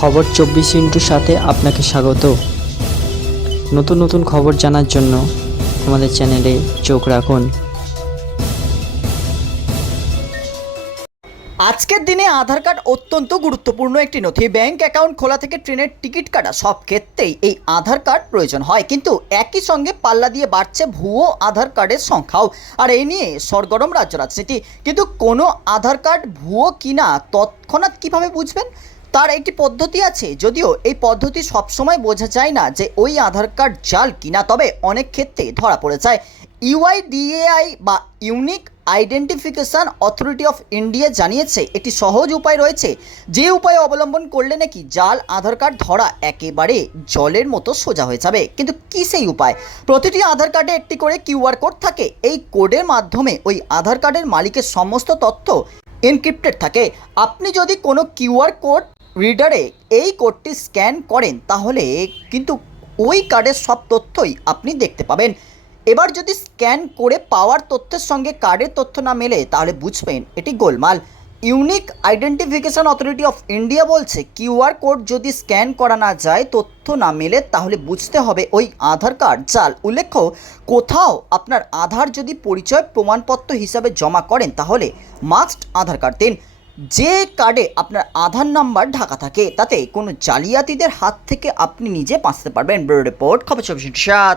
খবর চব্বিশ ইন্টুর সাথে আপনাকে স্বাগত। নতুন নতুন খবর জানার জন্য আমাদের চ্যানেলে চোখ রাখুন। আজকের দিনে আধার কার্ড অত্যন্ত গুরুত্বপূর্ণ একটি নথি। ব্যাংক অ্যাকাউন্ট খোলা থেকে ট্রেনের টিকিট কাটা সব ক্ষেত্রেই এই আধার কার্ড প্রয়োজন হয়। কিন্তু একই সঙ্গে পাল্লা দিয়ে বাড়ছে ভুয়ো আধার কার্ডের সংখ্যাও। আর এই নিয়ে সরগরম রাজ্য রাজনীতি। কিন্তু কোনো আধার কার্ড ভুয়ো কিনা তৎক্ষণাৎ কীভাবে বুঝবেন? তার একটি পদ্ধতি আছে, যদিও এই পদ্ধতি সবসময় বোঝা যায় না যে ওই আধার কার্ড জাল কিনা, তবে অনেক ক্ষেত্রে ধরা পড়ে যায়। ইউআইডিএআই বা unique identification authority of India জানিয়েছে, একটি সহজ উপায় রয়েছে। যে উপায় অবলম্বন করলে নাকি জাল, আধার কার্ড ধরা একেবারে জলের মতো সোজা হয়ে যাবে। কিন্তু কী সেই উপায়? প্রতিটি আধার কার্ডে একটি করে কিউআর কোড থাকে। এই কোডের মাধ্যমে ওই আধার কার্ডের মালিকের সমস্ত তথ্য এনক্রিপ্টেড থাকে। আপনি যদি কোনো কিউআর কোড রিডারে এই কোডটি স্ক্যান করেন, তাহলে কিন্তু ওই কার্ডের সব তথ্যই আপনি দেখতে পাবেন। এবার যদি স্ক্যান করে পাওয়ার তথ্যের সঙ্গে কার্ডের তথ্য না মেলে, তাহলে বুঝবেন এটি গোলমাল। Unique identification authority of India বলছে কিউআর কোড যদি স্ক্যান করা না যায়, তথ্য না মেলে, তাহলে বুঝতে হবে ওই আধার কার্ড জাল উল্লেখ্য কোথাও আপনার আধার যদি পরিচয় প্রমাণপত্র হিসাবে জমা করেন, তাহলে মাস্ট আধার কার্ড দিন। যে কার্ডে আপনার আধার নাম্বার ঢাকা থাকে, তাতে কোনো জালিয়াতিদের হাত থেকে আপনি নিজে বাঁচতে পারবেন। ব্যুরো রিপোর্ট খবর চব্বিশ সাত।